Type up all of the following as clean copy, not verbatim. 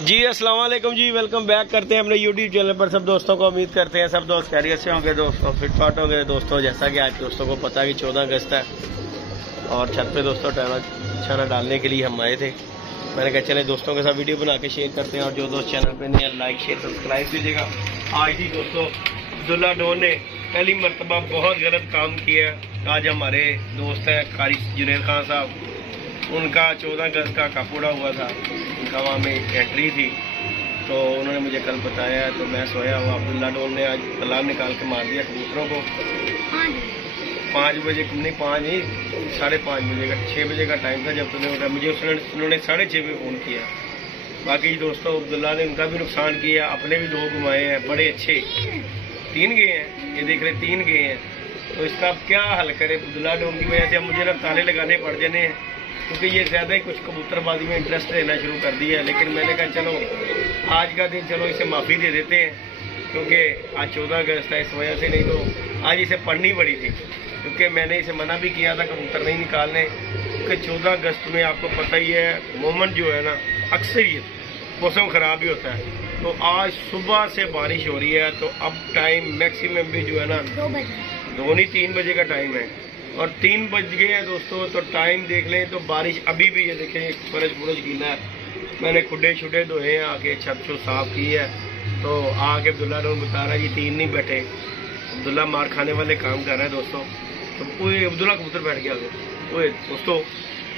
जी अस्सलाम वालेकुम जी, welcome back करते हैं अपने यूट्यूब चैनल पर सब दोस्तों को। उम्मीद करते हैं सब दोस्त खैरियत से होंगे दोस्तों, फिटफाट होंगे दोस्तों। जैसा कि आज दोस्तों को पता है कि 14 अगस्त है और छत पे दोस्तों छाना डालने के लिए हम आए थे। मैंने कहा चले दोस्तों के साथ वीडियो बना के शेयर करते हैं, और जो दोस्त चैनल पर नहीं है लाइक शेयर सब्सक्राइब कीजिएगा। आज ही दोस्तों अब्दुल्ला डॉन ने पहली मरतबा बहुत गलत काम किया। आज हमारे दोस्त हैं कारी जुनैद खान साहब, उनका 14 अगस्त का कपूड़ा हुआ था, उनका वहाँ में एंट्री थी, तो उन्होंने मुझे कल बताया। तो मैं सोया हुआ, अब्दुल्ला डॉन ने आज अलार्म निकाल के मार दिया कबूतरों को। 5 बजे नहीं, 5 नहीं 5:30 बजे का 6 बजे का टाइम था जब तुमने उठा। मुझे उन्होंने 6:30 बजे फ़ोन किया। बाकी दोस्तों अब्दुल्ला ने उनका भी नुकसान किया, अपने भी 2 घुमाए हैं बड़े अच्छे, 3 गए हैं, ये देख रहे 3 गए हैं। तो इसका अब क्या हल करे अब्दुल्ला डॉन की वजह से। अब मुझे ना ताले लगाने पड़ जाने हैं, क्योंकि ये ज़्यादा ही कुछ कबूतरबाजी में इंटरेस्ट लेना शुरू कर दिया है। लेकिन मैंने कहा चलो आज का दिन चलो इसे माफ़ी दे देते हैं, क्योंकि आज 14 अगस्त है इस वजह से। नहीं तो आज इसे पढ़नी पड़ी थी, क्योंकि मैंने इसे मना भी किया था कबूतर नहीं निकालने, क्योंकि 14 अगस्त में आपको पता ही है मोमेंट जो है ना, अक्सर मौसम ख़राब ही होता है। तो आज सुबह से बारिश हो रही है, तो अब टाइम मैक्सिमम भी जो है ना 2 नहीं 3 बजे का टाइम है, और 3 बज गए हैं दोस्तों। तो टाइम देख लें तो बारिश अभी भी, ये देखें फरज गीला है। मैंने खुडे छुडे धोए हैं, आके छत छो साफ की है। तो आके अब्दुल्ला डॉन बता रहा है जी 3 नहीं बैठे, अब्दुल्ला मार खाने वाले काम कर रहा है दोस्तों। तो वो अब्दुल्ला कबूतर बैठ गया वो दोस्तों,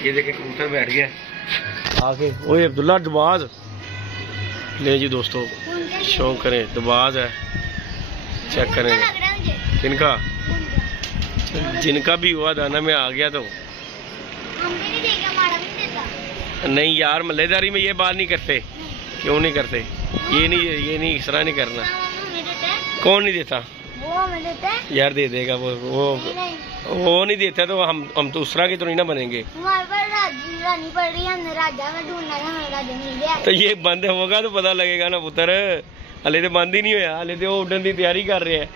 ये देखें कबूतर बैठ गया आके। वो अब्दुल्ला दबाज ले जी दोस्तों, शौक करें दबाज है, चेक करें किनका, जिनका भी हुआ दाना में आ गया। तो नहीं यार, मल्लेदारी में ये बात नहीं करते। क्यों नहीं करते? ये नहीं इस तरह नहीं करना। कौन नहीं देता? यार दे देगा वो नहीं देता। तो हम तो उस तरह के तो नहीं ना बनेंगे। तो ये बंद होगा तो पता लगेगा ना पुत्र। हले तो बंद ही नहीं होया, हले तो उड़न की तैयारी कर रहे हैं,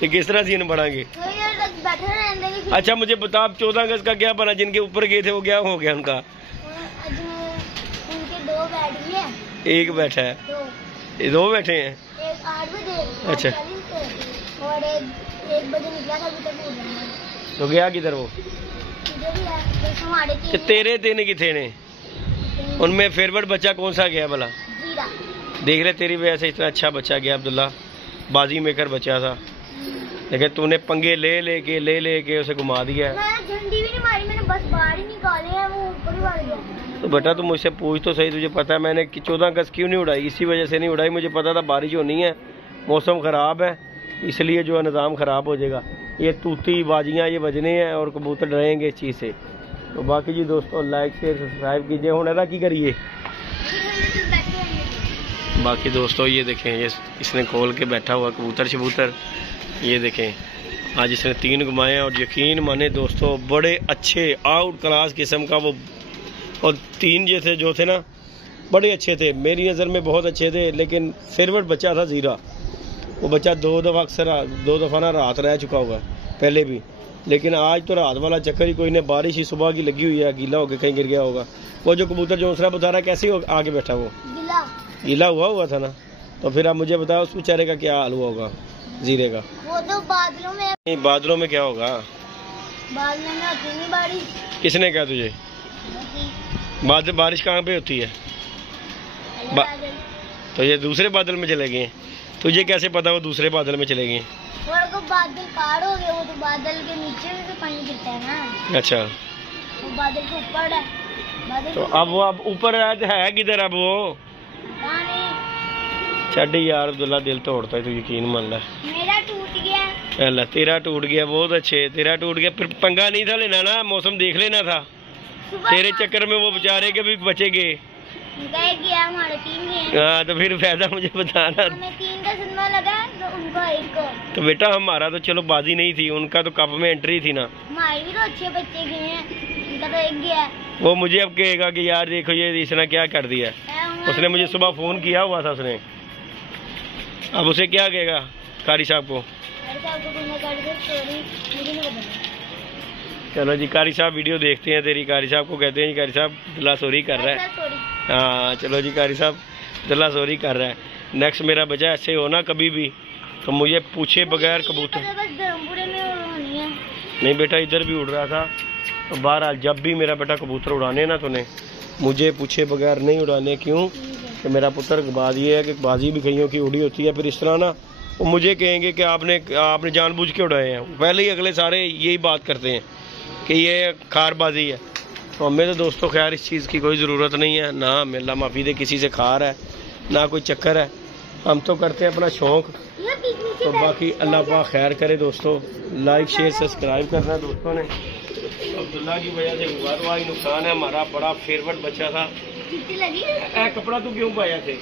तो किस तरह सीन बढ़ाएंगे। अच्छा मुझे बता, आप 14 अगस्त का क्या बना? जिनके ऊपर गए थे वो क्या हो गया उनका? उनके 2 बैठ गए, 1 बैठा है, 2 बैठे हैं। एक 8 बजे अच्छा, और 1 बजे निकला था, अभी तक तो गया किधर वो? कि तेरे तेने किथे ने? उनमें फेवरेट बच्चा कौन सा गया भला? देख रहे तेरी वजह से इतना अच्छा बच्चा गया अब्दुल्ला, बाजी मेकर बच्चा था, लेकिन तूने पंगे ले के उसे घुमा दिया। झंडी भी नहीं मारी मैंने, बस बाहर ही निकाले हैं, वो ऊपर ही मार गया। तो बेटा तुम मुझसे पूछ तो सही, तुझे पता है मैंने 14 अगस्त क्यों नहीं उड़ाई? इसी वजह से नहीं उड़ाई, मुझे पता था बारिश होनी है, मौसम ख़राब है, इसलिए जो है निज़ाम ख़राब हो जाएगा। ये तूती बाजियाँ ये बजने हैं और कबूतर डरेंगे इस चीज़ से। तो बाकी जी दोस्तों लाइक शेयर सब्सक्राइब कीजिए। हूँ ऐसा की करिए। बाकी दोस्तों ये देखें, ये इसने खोल के बैठा हुआ कबूतर शबूतर, ये देखें आज इसने 3 घुमाए, और यकीन माने दोस्तों बड़े अच्छे आउट क्लास किस्म का वो, और 3 जैसे जो थे ना बड़े अच्छे थे, मेरी नज़र में बहुत अच्छे थे। लेकिन फेवरेट बच्चा था ज़ीरा, वो बच्चा 2 दफ़ा ना रात रह चुका हुआ पहले भी। लेकिन आज तो रात वाला चक्कर ही कोई नहीं, बारिश ही सुबह की लगी हुई है, गीला होकर कहीं गिर गया होगा। वो जो कबूतर जो दूसरा बता रहा है कैसे आगे बैठा, वो गीला हुआ था ना। तो फिर आप मुझे बताओ उस बेचारे का क्या हाल हुआ होगा जीरे का? वो तो बादलों में। नहीं बादलों में क्या होगा? बादलों में होती नहीं बारिश। किसने कहा तुझे? बारिश कहाँ पे होती है? तो ये दूसरे बादल में चले गए। तुझे कैसे पता वो दूसरे बादल में चले गए? वो बादल पार हो गए, वो तो बादल के नीचे में तो पानी गिरता है ना। अच्छा, वो बादल के ऊपर है। तो अब वो ऊपर है किधर अब वो? छड़ यार अब्दुल्ला, दिल तोड़ता है, तो यकीन मान ला। मेरा टूट गया। अल्लाह तेरा टूट गया, बहुत अच्छे, तेरा टूट गया। फिर पंगा नहीं था लेना ना, मौसम देख लेना था। तेरे चक्कर में वो बेचारे के भी बचे गए। हमारे 3 गए। हाँ तो फिर फायदा मुझे बताना। हमें 3 का सदमा लगा, तो उनको 1 को। तो बेटा हमारा तो चलो बाजी नहीं थी, उनका तो कप में एंट्री थी ना। हमारे भी तो अच्छे बच्चे गए हैं, उनका तो 1 गया। वो मुझे अब कहेगा कि यार देखो ये इसने क्या कर दिया। उसने मुझे सुबह फ़ोन किया हुआ था उसने, अब उसे क्या कहेगा कारी साहब को? चलो जी कारी साहब वीडियो देखते हैं तेरी, कारी साहब को कहते हैं जी कारी साहब अब्दुल्ला सॉरी कर रहा है। हाँ चलो जी कारी साहब अब्दुल्ला सॉरी कर रहा है। नेक्स्ट मेरा बच्चा ऐसे हो ना कभी भी तो मुझे पूछे बगैर कबूतर नहीं बेटा, इधर भी उड़ रहा था। तो बहरहाल जब भी मेरा बेटा कबूतर उड़ाने ना तूने मुझे पूछे बगैर नहीं उड़ाने। क्यों कि मेरा पुत्र बात ये है कि बाजी भी कईयों की उड़ी होती है, फिर इस तरह ना वो मुझे कहेंगे कि आपने जानबूझ के उड़ाए हैं। पहले ही अगले सारे यही बात करते हैं कि ये खारबाजी है। तो हमें तो दोस्तों खैर इस चीज़ की कोई ज़रूरत नहीं है, ना हमें अल्लाह माफ़ी दे किसी से खार है ना कोई चक्कर है। हम तो करते हैं अपना शौक़। तो बाकी अल्लाह पाक खैर करे दोस्तों। लाइक शेयर सब्सक्राइब करना दोस्तों ने। अब्दुल्ला की वजह से हुआ तो आई नुकसान है। हमारा बड़ा फेवरेट बच्चा था। कपड़ा तो क्यों पाया थे?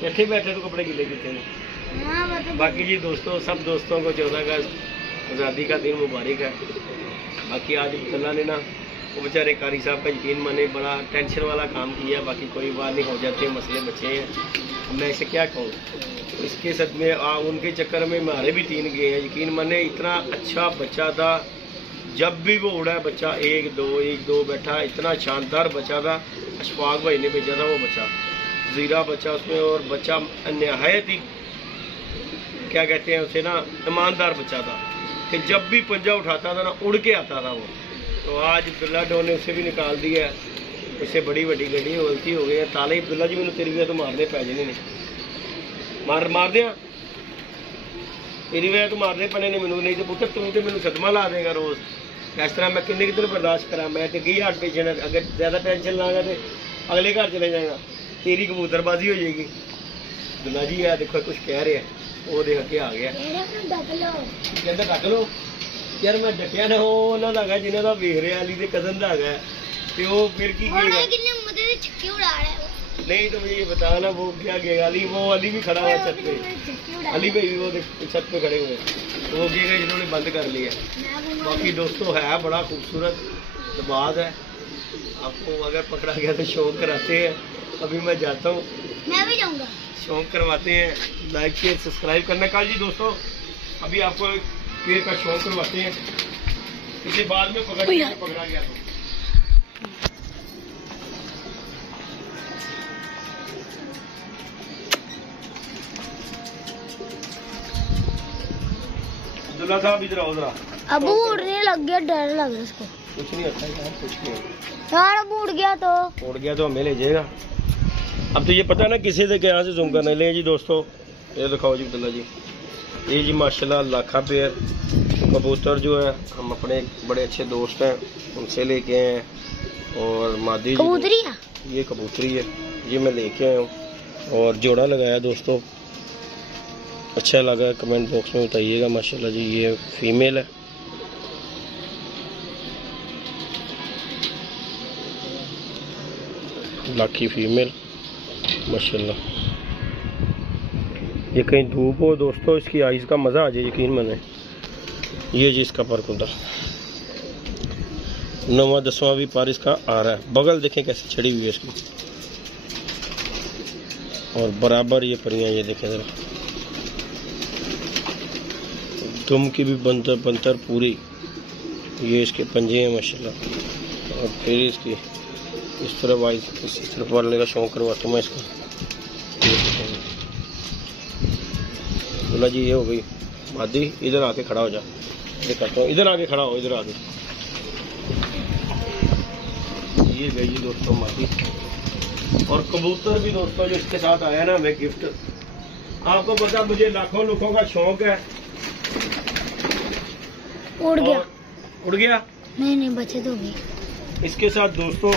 कैसे बैठे तो कपड़े गिले कितने ने। बाकी जी दोस्तों सब दोस्तों को 14 अगस्त आज़ादी का दिन मुबारक है। बाकी आज अब्दुल्ला ने ना वो बेचारे कारी साहब का यकीन माने बड़ा टेंशन वाला काम किया। बाकी कोई बात नहीं, हो जाते मसले बच्चे हैं, मैं इसे क्या कहूँ। इसके सद में उनके चक्कर में हमारे भी 3 गए हैं। यकीन माने इतना अच्छा बच्चा था, जब भी वो उड़ा बच्चा 1-2 बैठा, इतना शानदार बच्चा था। अशफाक भाई ने भेजा था वो बच्चा, जीरा बच्चा उसमें, और बच्चा नहायत ही क्या कहते हैं उसे ना ईमानदार बच्चा था कि जब भी पंजा उठाता था ना उड़ के आता था वो। तो आज अब्दुल्ला डो ने उसे भी निकाल दिया, उससे बड़ी बड़ी गड्डी गलती हो गई है। ताले अब्दुल्ला जी मैंने तेरी वजह तो मारने पै जाने ने, मार दिया तेरी वजह तो मारने पैने ने मैनू, नहीं तो पुत्र तू तो मैनू सदमा ला देगा रोज। इस तरह मैं किन्ने किधर बर्दाश्त करा। मैं तो गई हार्ट पेशेंट है, अगर ज्यादा टेंशन लागा तो अगले घर चले जाएगा, तेरी कबूतरबाजी हो जाएगी। अब्दुल्ला जी है देखो कुछ कह रहे हैं, वो देख के आ गया कहता ढक लो यार। मैं ढकिया ना वो जिन्हों का वेख रहा अली के कजन का है, तो फिर की नहीं तो मुझे ये बता ना वो क्या कहेगा। अली भी खड़ा हुआ छत पे, अली भाई भी वो छत पे खड़े हुए, तो वो कहेगा जिन्होंने बंद कर लिया। बाकी दोस्तों है बड़ा खूबसूरत बात है। आपको अगर पकड़ा गया तो शौक कराते हैं। अभी मैं जाता हूँ, मैं भी जाऊंगा, शौक करवाते हैं। लाइक शेयर सब्सक्राइब करना। कल जी दोस्तों अभी आपको पेड़ का शौक करवाते हैं, इसके बाद में पकड़ा गया तो अब्दुल्ला साहब इधर आओ जरा। अब उड़ने लग गया, डर लग रहा उसको। कुछ नहीं होता यार, कुछ नहीं यार अब उड़ गया तो हमें ले जाएगा। अब तो ये पता ना किसी से यहाँ से जूम करना ले जी दोस्तों। ये दिखाओ जी अब्दुल्ला जी, ये जी माशाल्लाह लाखा पेयर कबूतर जो है हम अपने बड़े अच्छे दोस्त हैं उनसे लेके आए हैं। और मादी कबूतरी है, ये कबूतरी है ये मैं लेके आया हूँ और जोड़ा लगाया दोस्तों। अच्छा लगा कमेंट बॉक्स में बताइएगा। माशाल्लाह जी ये फीमेल है, लाखी फीमेल माशाल्लाह। ये कहीं धूप हो दोस्तों इसकी आइज़ का मज़ा आ जाए यकीन माने। ये जी इसका पर कुंदा 9वां 10वां भी पार इसका आ रहा है। बगल देखें कैसे छड़ी हुई है इसकी, और बराबर ये परियां ये देखें जरा, दुम की भी बंतर पूरी। ये इसके पंजे हैं माशाल्लाह। और फिर इसकी इस तरफ वाइज इस तरफ वालने का शौक करवाता हूँ मैं इसका। बोला जी ये हो गई मादी, इधर आके खड़ा हो जा, दिखाता हूँ। इधर आके खड़ा हो, इधर आके। ये गई जी दोस्तों मादी। और कबूतर भी दोस्तों जो इसके साथ आया ना हमें गिफ्ट। आपको पता मुझे लाखों लोगों का शौक है। उड़ गया नहीं बचे तो भी। इसके साथ दोस्तों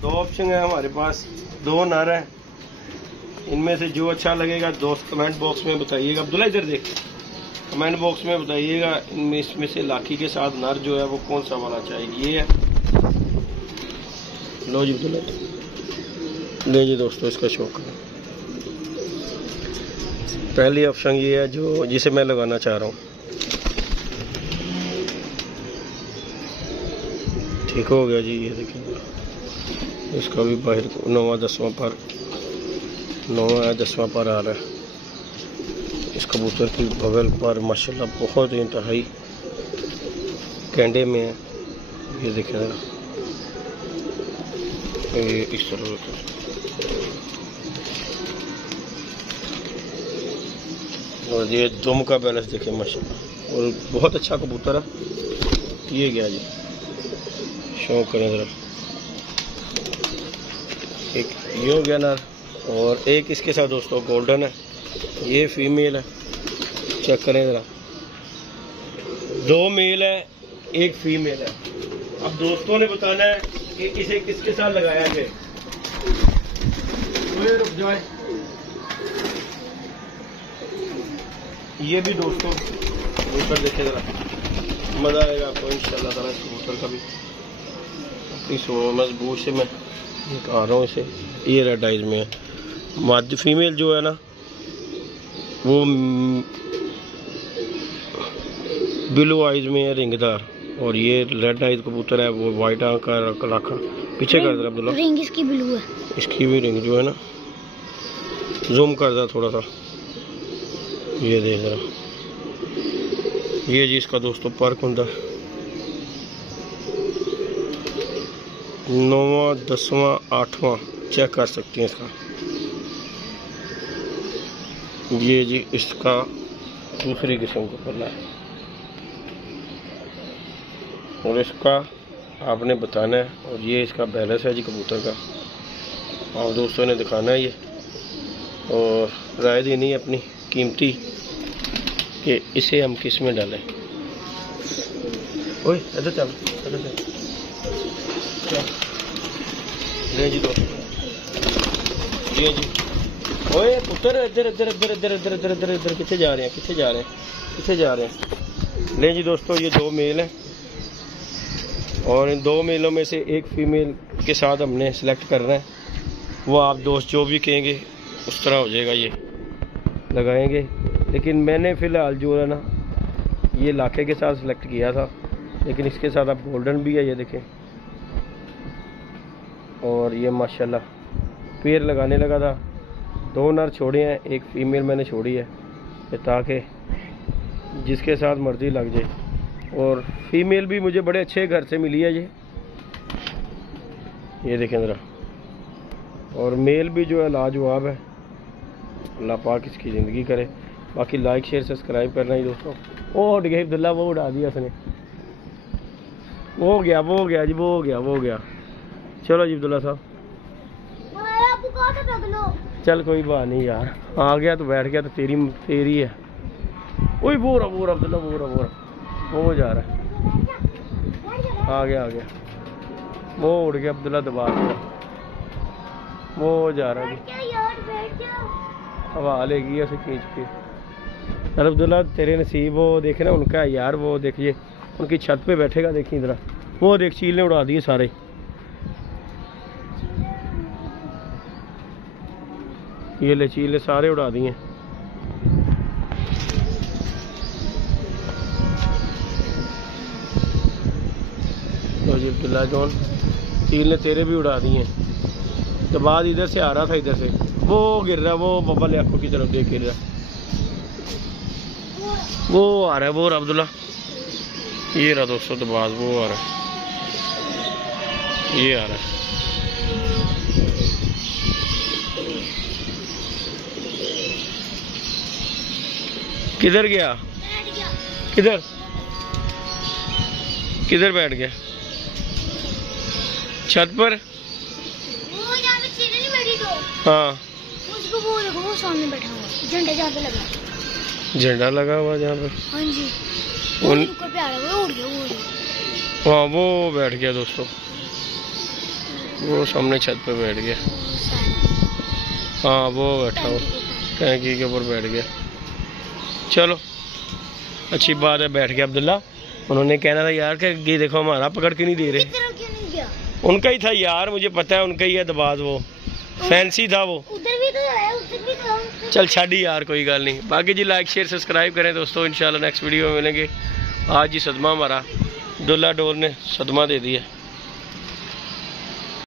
2 ऑप्शन है हमारे पास, 2 नर है। इनमें से जो अच्छा लगेगा दोस्त कमेंट बॉक्स में बताइएगा। अब्दुल्ला इधर देख, कमेंट बॉक्स में बताइएगा इनमें इसमें से लाखी के साथ नर जो है वो कौन सा वाला चाहिए। ये है, लो जी अब्दुल्ला ले जी दोस्तों इसका शौक है। पहली ऑप्शन ये है जो जिसे मैं लगाना चाह रहा हूँ। ठीक हो गया जी। ये देखिए इसका भी बाहर 9वां 10वां पर 9वां 10वां पर आ रहा है। इस कबूतर की बगल पर माशाल्लाह बहुत ही इंतहाई कैंडे में है। ये देखें ये इस तरह और ये दुम का बैलेंस देखिए माशाल्लाह, और बहुत अच्छा कबूतर है। ये गया जी, शौक करें ज़रा। एक ये हो गया ना, और एक इसके साथ दोस्तों गोल्डन है, ये फीमेल है, चेक करें ज़रा। 2 मेल है, 1 फीमेल है। अब दोस्तों ने बताना है कि इसे किसके साथ लगाया जाए। रुक जाए, ये भी दोस्तों ऊपर देखे जरा, मजा आएगा आपको इंशाल्लाह ताला कबूतर का भी। इस मजबूत से मैं दिखा रहा हूँ इसे, ये रेड आइज में है। मादी फीमेल जो है ना वो ब्लू आइज में है, रिंगदार, और ये रेड आइज कबूतर है वो वाइट आंख का लाखा। पीछे कर दे अब्दुल्ला, रिंग इसकी ब्लू है, इसकी भी रिंग जो है ना, जूम कर दे थोड़ा सा, ये देख रहा, ये जी इसका दोस्तों पर्क होता है 9वां 10वां 8वां, चेक कर सकते हैं इसका। ये जी इसका दूसरी किस्म का पल्ला है, और इसका आपने बताना है, और ये इसका बैलेंस है जी कबूतर का, और दोस्तों ने दिखाना है ये, और राय देनी है अपनी कीमती कि इसे हम किस में डालें। ओए इधर चल, इधर चल, ले जी दोस्त, ये जी। ओए पुत्र इधर इधर इधर इधर इधर इधर इधर इधर, कितने जा रहे हैं, कितने जा रहे हैं, कितने जा रहे हैं। ले जी दोस्तों, ये 2 मेल हैं, और इन 2 मेलों में से 1 फीमेल के साथ हमने सेलेक्ट करना है। वो आप दोस्त जो भी कहेंगे उस तरह हो जाएगा, ये लगाएंगे। लेकिन मैंने फ़िलहाल जो है ना ये लाखे के साथ सेलेक्ट किया था, लेकिन इसके साथ अब गोल्डन भी है, ये देखें। और ये माशाल्लाह पैर लगाने लगा था। 2 नर छोड़े हैं, 1 फीमेल मैंने छोड़ी है, ताकि जिसके साथ मर्जी लग जाए। और फीमेल भी मुझे बड़े अच्छे घर से मिली है ये देखें ज़रा। और मेल भी जो है लाजवाब है, अल्लाह पाक इसकी ज़िंदगी करे। बाकी लाइक शेयर सब्सक्राइब करना ही दोस्तों। ओ उठ गया अब्दुल्ला, वो उड़ा दिया उसने, वो हो गया, वो हो गया जी, वो हो गया, वो हो गया। चलो जी अब्दुल्ला साहब, चल कोई बात नहीं यार, आ गया तो बैठ गया तो तेरी है। ओए वो रहा अब्दुल्ला, वो रहा, वो जा रहा है, आ गया, वो उड़ गया अब्दुल्ला, दबा दिया, वो जा रहा है, हवा लेगी उसे खींच के। अरे अब्दुल्ला तेरे नसीब, वो देखे ना उनका है यार, वो देखिए उनकी छत पे बैठेगा, देखिए इधर, वो देख चील ने उड़ा दिए सारे। ये ले चीले सारे उड़ा दिए। तो जी अब्दुल्ला जॉन, चील ने तेरे भी उड़ा दिए। तो बाद इधर से आ रहा था, इधर से वो गिर रहा है, वो बब्बा ले आंखों की तरफ देख गिर रहा है, वो आ रहा है, वो अब्दुल्ला, ये रहा दोस्तों, तो बाद वो आ रहा है, ये आ रहा है। किधर गया, किधर किधर बैठ गया, छत पर। वो जहाँ पे चीज़ें नहीं बैठी तो, हाँ उसको वो देखो, वो सामने बैठा हुआ, झंडा जहाँ पे लगा, झंडा लगा हुआ जहाँ पे। हाँ जी, वो ऊपर पे आ रहा है, वो उड़ गया, वो उड़ गया। हाँ वो बैठ गया दोस्तों, वो सामने छत पे बैठ गया। हाँ वो बैठा हुआ टैंकी के ऊपर बैठ गया। चलो अच्छी बात है, बैठ गया अब्दुल्ला। उन्होंने कहना था यार कि ये देखो हमारा पकड़ के नहीं दे रहे, क्यों नहीं गया? उनका ही था यार, मुझे पता है उनका ही है दबाज, वो फैंसी था वो। उधर भी तो है, उधर भी तो। चल छाड़ी यार, कोई गल नहीं। बाकी जी लाइक शेयर सब्सक्राइब करें दोस्तों, इंशाल्लाह नेक्स्ट वीडियो में मिलेंगे। आज ही सदमा हमारा, अब्दुल्ला डोर ने सदमा दे दिया।